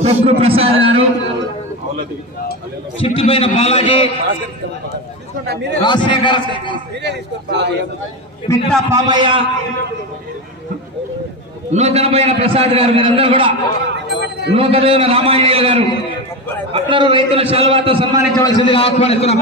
కొక్కు ప్రసాద్ గారు చిట్టిపోయిన బాలాజీ రాజశేఖర్ పిట్ట పాపయ్య నూతనమైన ప్రసాద్ గారు మీరందరూ కూడా నూతనమైన రామాంజనేయ గారు అక్కరు రైతుల శాలువాతో సన్మానించవలసిందిగా ఆహ్వానిస్తున్నాం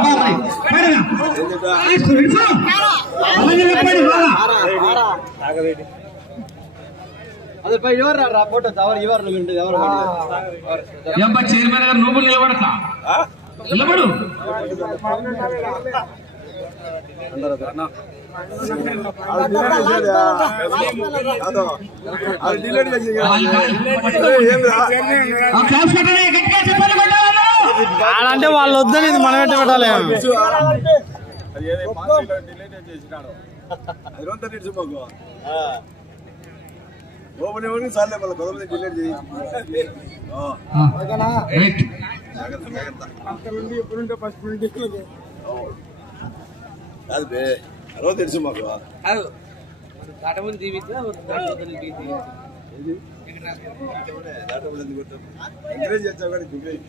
చైర్మన్ గారు నువ్వు నిలబడతా. నిలబడు. అంటే వాళ్ళు వద్దని ఇది మనం ఎట్ట పెట్టాలి ఓపెన్ ఎవరికి సార్లే మళ్ళీ గొడవ డిలేట్ చేయి ఆ, రైట్. కాదు బే అరవ తెలుసు మాకు. దాటప్పుడు ఎందుకు కొట్టాం? ఎంకరేజ్ చేస్తావు కానీ ఎంకరేజ్.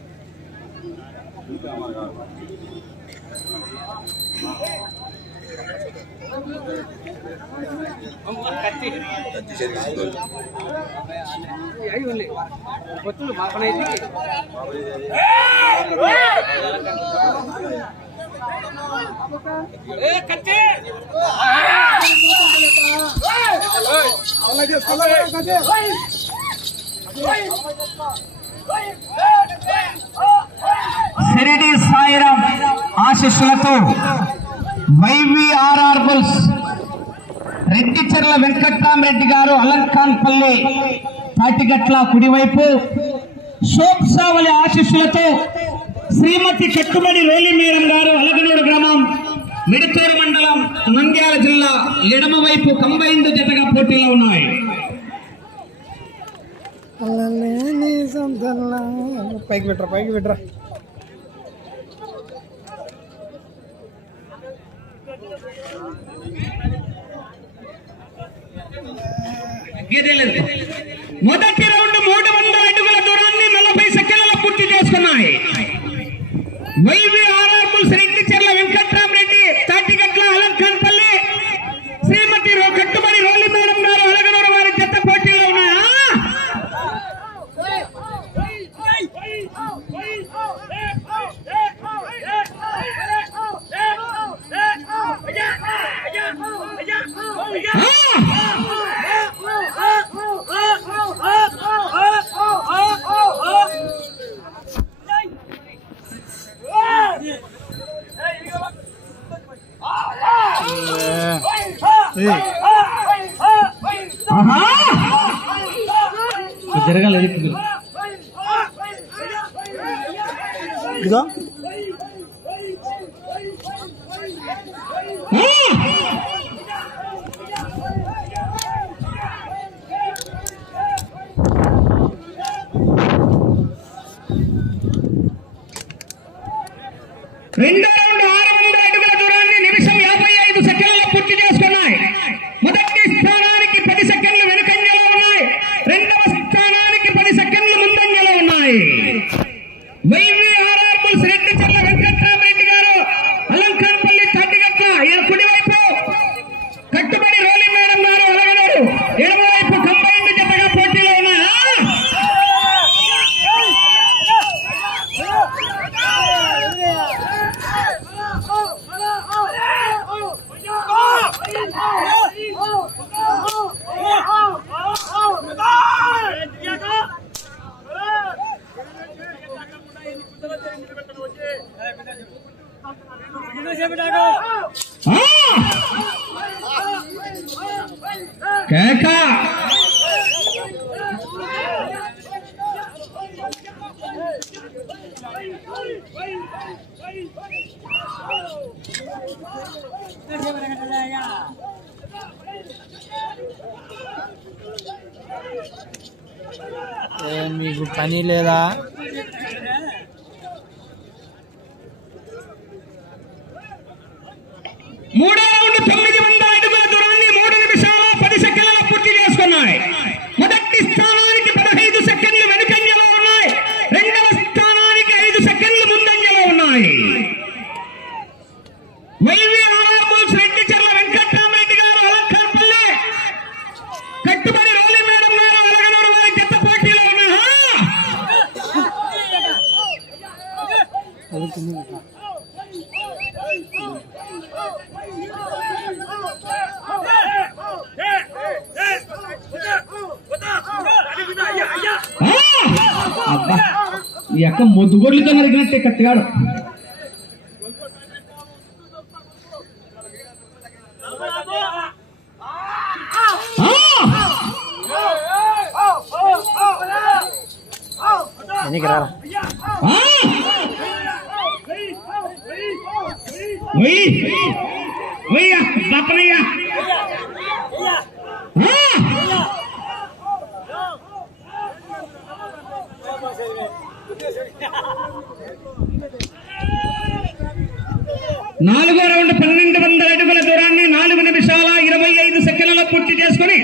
సిరిడి సాయిరా ఆశిస్సులతో వైవిఆర్ఆర్ బుల్స్ రెడ్డిచెర్ల వెంకట్రామరెడ్డి గారు అలంకాన్పల్లి తాటిగట్ల కుడివైపు శోక్ ఆశిస్సులతో శ్రీమతి చెట్టుబడి రోలి గారు అలగనూరు గ్రామం మిడతూరు మండలం నంద్యాల జిల్లా ఎడమవైపు కంబైండ్ జతగా పోటీలో ఉన్నాయి. పైకి పెట్టరా పైకి పెట్టరా మొదటి రౌండ్ మూడు వందల అడుగుల దూరాన్ని నలభై సెకండ్ల పూర్తి చేసుకున్నాయి. వైవి ఆర్ఆర్ రెడ్డి చెర్ల వెంకట్రామరెడ్డి తాటిగట్ల అలంకాన్పల్లి శ్రీమతి రో- కట్టుబడి రోలి మేడం గారు అలగనూరు వారి జత పోటీలో ఉన్నాయా ఆహా! జరగాలి ఇప్పుడు ఇదో రెండో మీకు పని లేదా? మూడో రౌండ్ ఈ యొక్క మొద్దుగొడ్లతో నరికినట్టే నాలుగో రౌండ్ పన్నెండు వందల అడుగుల దూరాన్ని నాలుగు నిమిషాల ఇరవై ఐదు సెకండ్లలో పూర్తి చేసుకుని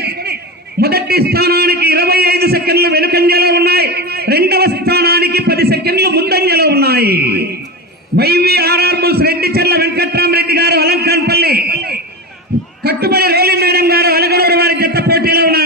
మొదటి స్థానానికి ఇరవై ఐదు సెకండ్లు వెనుకంజలో ఉన్నాయి. రెండవ స్థానానికి పది సెకండ్లు ముందంజలో ఉన్నాయి. వైవిఆర్ఆర్ బుల్స్ రెడ్డి చెల్ల వెంకట్రామరెడ్డి గారు అలంకాన్పల్లి. కట్టుబడి రేలి మేడం గారు అలగలూరు వారి జత పోటీలో ఉన్నా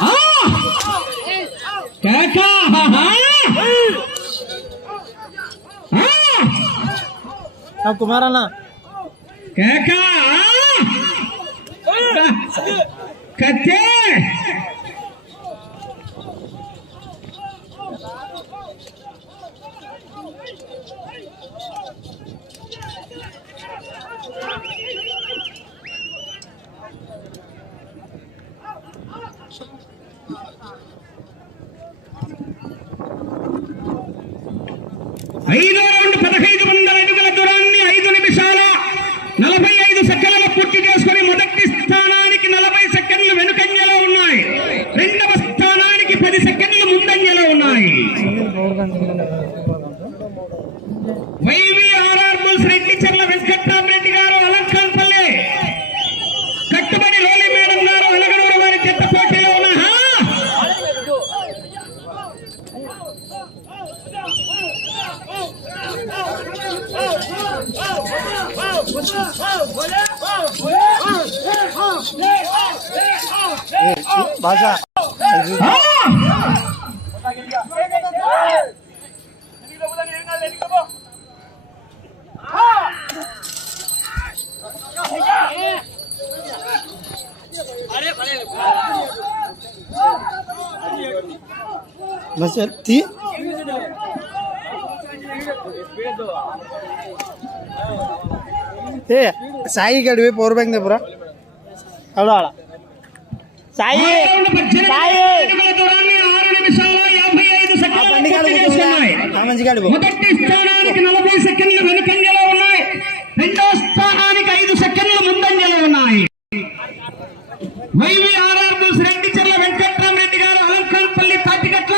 ఆ! కేకా! ఆహా! ఆ! కుమారన్న కేకా! కత్తే ఐదో రౌండ్ పదహైదు వందల అడుగుల దూరాన్ని ఐదు నిమిషాల నలభై ఐదు సెకండ్ల పూర్తి చేసుకుని మొదటి స్థానానికి నలభై సెకండ్లు వెనుకంజలో ఉన్నాయి రెండవ స్థానానికి పది సెకండ్లు ముందంజలో ఉన్నాయి వైవిఆర్ఆర్ బుల్స్ రెడ్డి చెర్ల వెంకట్రామరెడ్డి గారు అలంకాన్పల్లి కట్టుబడి రోలి మేడం గారు అలగనూరు వారి చెత్త పోటీలో ఉన్న భాష బస్ తీ ఏ సాయి గడివి పవర్ బ్యాంక్ దగ్గర అవడా ఆడ సాయి సాయి ఆ బండి కాడ కూర్చోరా. ఆ మంచి కాడ పో. మొదటి స్థానానికి నలభై సెకండ్లు వెనుకంజలో ఉన్నాయి రెండో స్థానానికి ఐదు సెకండ్లు ముందంజలో ఉన్నాయి వైవిఆర్ఆర్ బుల్స్ రెడ్డి చెర్ల వెంకట్రామరెడ్డి గారు అలంకాన్పల్లి తాటికట్ల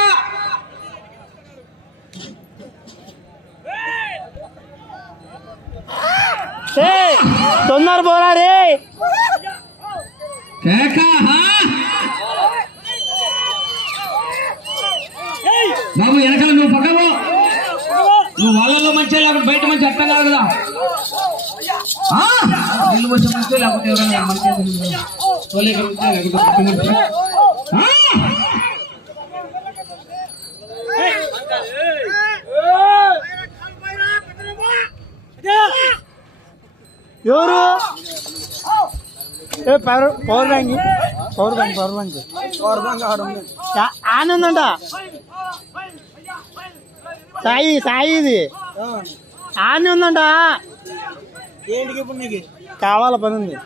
ఏయ్, ఉన్నారు పోరా రే బాబు వెనకాల నువ్వు పక్కకు నువ్వు వాళ్ళలో మంచి లేకపోతే బయట మంచి అర్థం కాదు కదా. ఆ? నీళ్ళు మంచి లేకపోతే ఎవరైనా మంచి తోలేక మంచి, లేకపోతే పక్క మంచి. ఆ? ఎవరు ఏ power power bank power bank. Power bank power bank. ఆడ ఉంది ఆనందంట. సాయి సాయి ఇది. ఆనే ఉందంట ఏంటికి ఇప్పుడు నీకు కావాల పని ఉంది.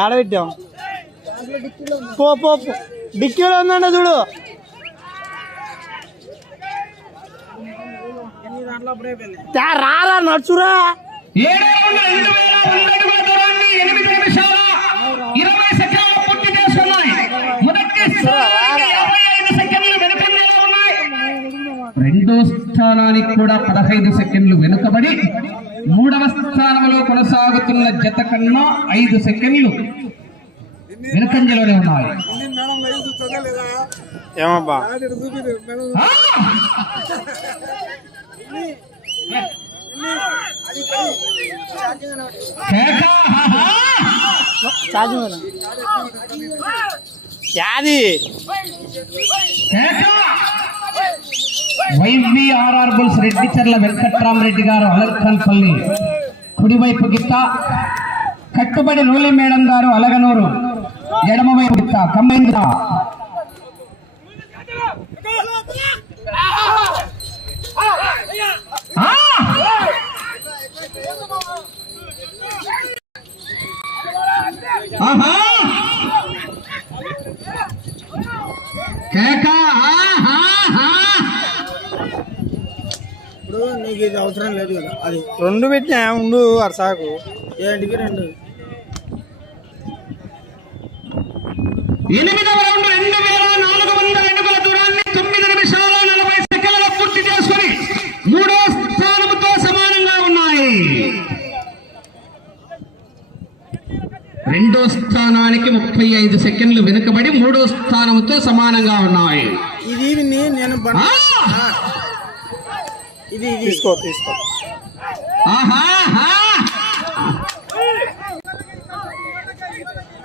ఏడబెట్టాం. పో పో డిక్కీలో ఉందండి చూడు. తా, నడుచురా. ఏడో రౌండ్ రెండు వేల వంద అడుగుల దూరాన్ని ఎనిమిది నిమిషాల ఇరవై సెకండ్లు పూర్తి చేసుకున్నాయి మొదటి స్థానానికి యాభై ఐదు సెకండ్లు వెనుకంజలో ఉన్నాయి. రెండో స్థానానికి కూడా పదహైదు సెకండ్లు వెనుకబడి మూడవ స్థానంలో కొనసాగుతున్న జత కన్నా ఐదు సెకండ్లు వెనుకంజలోనే ఉన్నాయి. ఏమబ్బా? ఛార్జింగ్ యాది వైవిఆర్ఆర్ బుల్స్ రెడ్డి చర్ల వెంకట్రామరెడ్డి గారు అలర్ఖన్పల్లి కుడివైపు గిత్త కట్టుబడి రూలి మేడం గారు అలగనూరు. ఎడమవైపు గిత్త కంబైన్ Ah! ఆహా! కేక ఆహా ఆహా! ఇప్పుడు నీకు ఇది అవసరం లేదు కదా అది. రెండు పెట్టినా ఉండు అరసాకు. ఏంటికి రెండు? ఎనిమిదవ రౌండ్ రెండు వేల నాలుగు వందల అడుగుల దూరాన్ని తొమ్మిది నిమిషాల నలభై సెకండ్ల పూర్తి చేసుకుని మూడో స్థానంతో సమానంగా ఉన్నాయి రెండో స్థానానికి ముప్పై ఐదు సెకండ్లు వెనుకబడి మూడో స్థానంతో సమానంగా ఉన్నాయి. ఇది నేను! ఇది తీసుకో తీసుకో!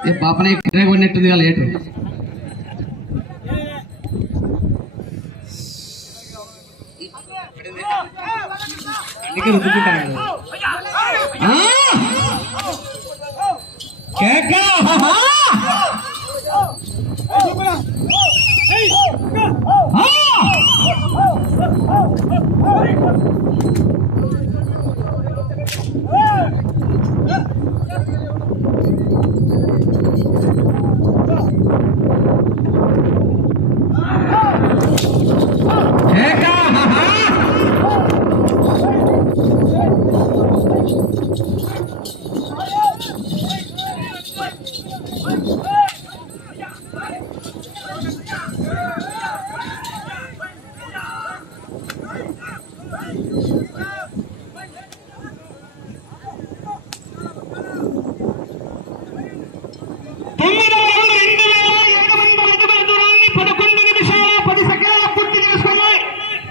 ఏ పాపనే కొన్నట్టుంది కదా లేటు. అందుకే రుద్దుకుంటాను ఆ! కేక! ఆహా! ఆ! కేక! ఆహా! తొమ్మిదవ రౌండ్ రెండు వేల ఏడు వందల అడుగుల దూరాన్ని పదకొండు నిమిషాల పది సెకండ్ల పూర్తి చేసుకున్నాయి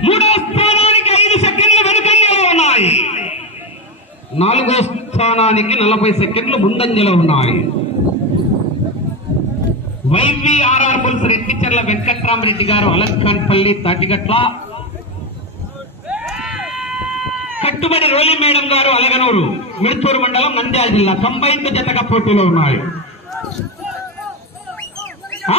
మూడో స్థానానికి ఐదు సెకండ్లు వెనుకంజలో ఉన్నాయి నాలుగో స్థానానికి నలభై సెకండ్లు ముందంజలో ఉన్నాయి. వైవిఆర్ఆర్ బుల్స్ రెడ్డిచర్ల వెంకట్రామరెడ్డి గారు అలంకాన్పల్లి తాటిగట్ల. కట్టుబడి రోలి మేడం గారు అలగనూరు మిడుతూరు మండలం నంద్యాల జిల్లా. తొంభై కంబైన్డ్ జతగా పోటీలో ఉన్నాయి. ఆ!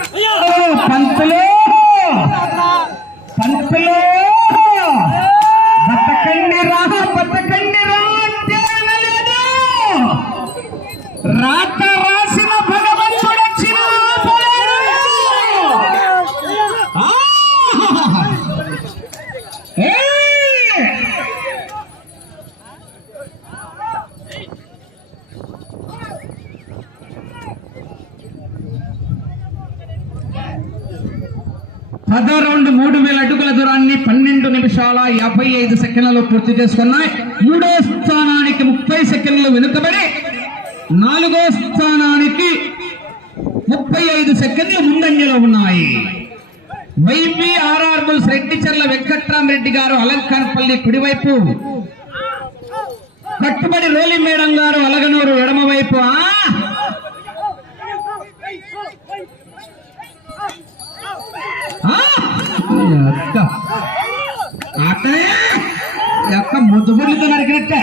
పంతులు! పంతులు! పదో మూడు వేల అడుగుల దూరాన్ని పన్నెండు నిమిషాల యాభై ఐదు సెకండ్లలో పూర్తి చేసుకున్నాయి. మూడో స్థానానికి ముప్పై సెకండ్లు వెనుకబడి నాలుగో స్థానానికి ముప్పై ఐదు సెకండ్లు ముందంజలో ఉన్నాయి. వైబిఆర్ఆర్ బుల్స్ రెడ్డిచర్ల వెంకట్రామరెడ్డి గారు అలంకానపల్లి కుడివైపు. కట్టుబడి రోలి మేడం గారు అలగనూరు ఎడమవైపు. ఆ! అక్క. అక్కడే అక్క ముద్దుబుర్లతో నరికినట్టే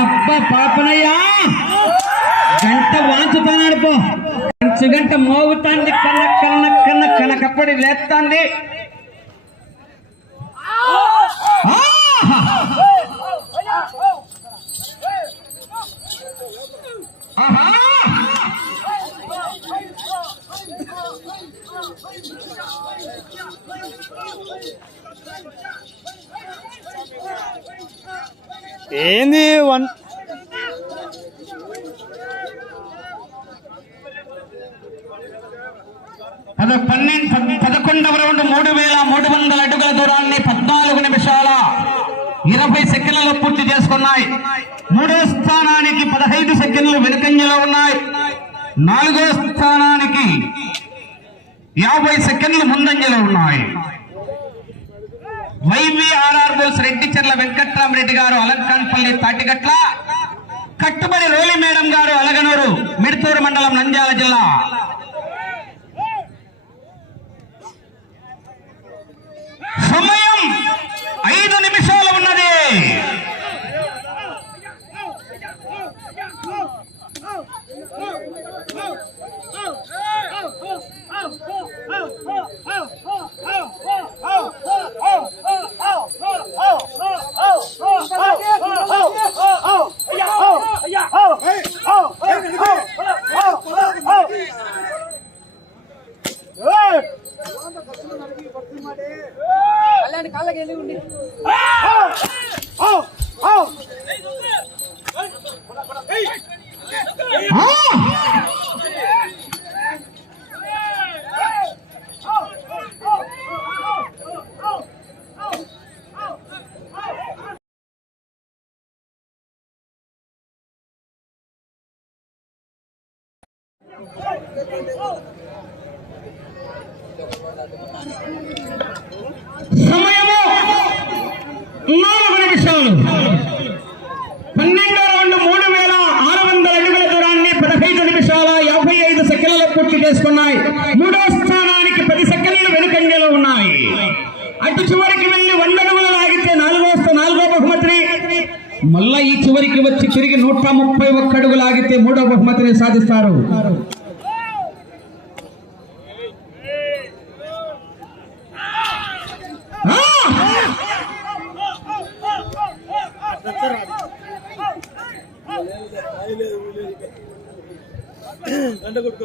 అబ్బ పాపనయ్యా గంట వాంచుతున్నాడు పో మంచి గంట మోగుతాంది కన్న కన్న కన్న కనకప్పడి లేస్తాంది ఆహా! ఆహా! ఏంది వన్ పద పన్నెండు పదకొండవ రౌండ్ మూడు వేల మూడు వందల అడుగుల దూరాన్ని పద్నాలుగు నిమిషాల ఇరవై సెకండ్లలో పూర్తి చేసుకున్నాయి. మూడో స్థానానికి పదహైదు సెకండ్లు వెనుకంజలో ఉన్నాయి. నాలుగో స్థానానికి యాభై సెకండ్లు ముందంజలో ఉన్నాయి. వైవిఆర్ఆర్ బోల్స్ రెడ్డిచెర్ల వెంకట్రామరెడ్డి గారు అలంకాన్పల్లి తాటిగట్ల కట్టుబడి రోలి మేడం గారు అలగనూరు మిడతూరు మండలం నంద్యాల జిల్లా. సమయం ఐదు నిమిషాలు సమయము నాలుగు నిమిషాలు. పన్నెండు రెండు మూడు వేల ఆరు వందల అడుగుల దూరాన్ని పదహైదు నిమిషాల యాభై ఐదు సెకండ్లలో పూర్తి చేసుకున్నాయి. మూడో స్థానానికి పది సెకండ్లు వెనుకంజలో ఉన్నాయి. అటు చివరికి వెళ్ళి వంద అడుగులు లాగితే నాలుగో నాలుగో బహుమతిని మళ్ళా ఈ చివరికి వచ్చి తిరిగి నూట ముప్పై ఒక్క అడుగు లాగితే మూడో బహుమతిని సాధిస్తారు. করতে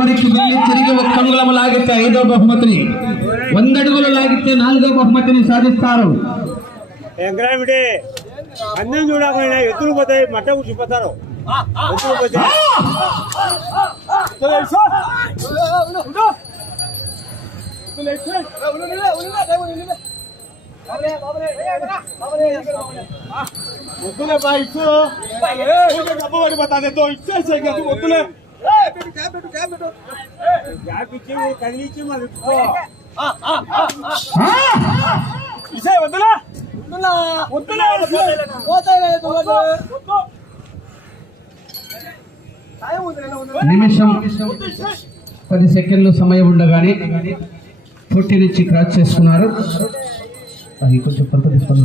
చివరికి వెళ్ళి తిరిగి ఒక్క అంగుళం లాగితే ఐదో బహుమతిని. వంద అడుగులు లాగితే నాలుగో బహుమతిని సాధిస్తారు. అన్నం చూడకుండా ఎత్తులు పోతాయి మట్ట కూర్చిపోతారు ఎత్తులు పోతాయి వద్దులే ఇచ్చు డబ్బు పడిపోతుంది. ఇచ్చేసే కదా వద్దులే గ్యాప్ ఇచ్చి కదిలిచ్చి నిమిషం పది సెకండ్లు సమయం ఉండగానే పోటీ నుంచి క్రాస్ చేస్తున్నారు అది కొంచెం కొంత తీసుకోండి.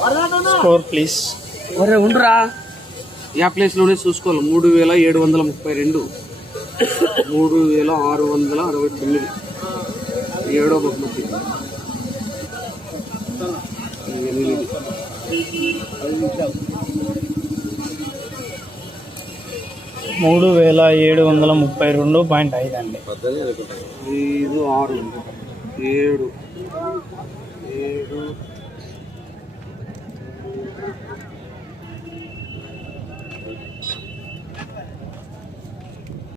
స్కోర్ ప్లీజ్ ఒరే ఉండురా. యా ప్లేస్లోనే చూసుకోవాలి. మూడు వేల ఏడు వందల ముప్పై రెండు. మూడు వేల ఆరు వందల అరవై తొమ్మిది. ఏడో బహుమతి. ఎనిమిది. మూడు వేల ఏడు వందల ముప్పై రెండు పాయింట్ ఐదు అండి. ఐదు ఆరు. ఏడు. ఏడు.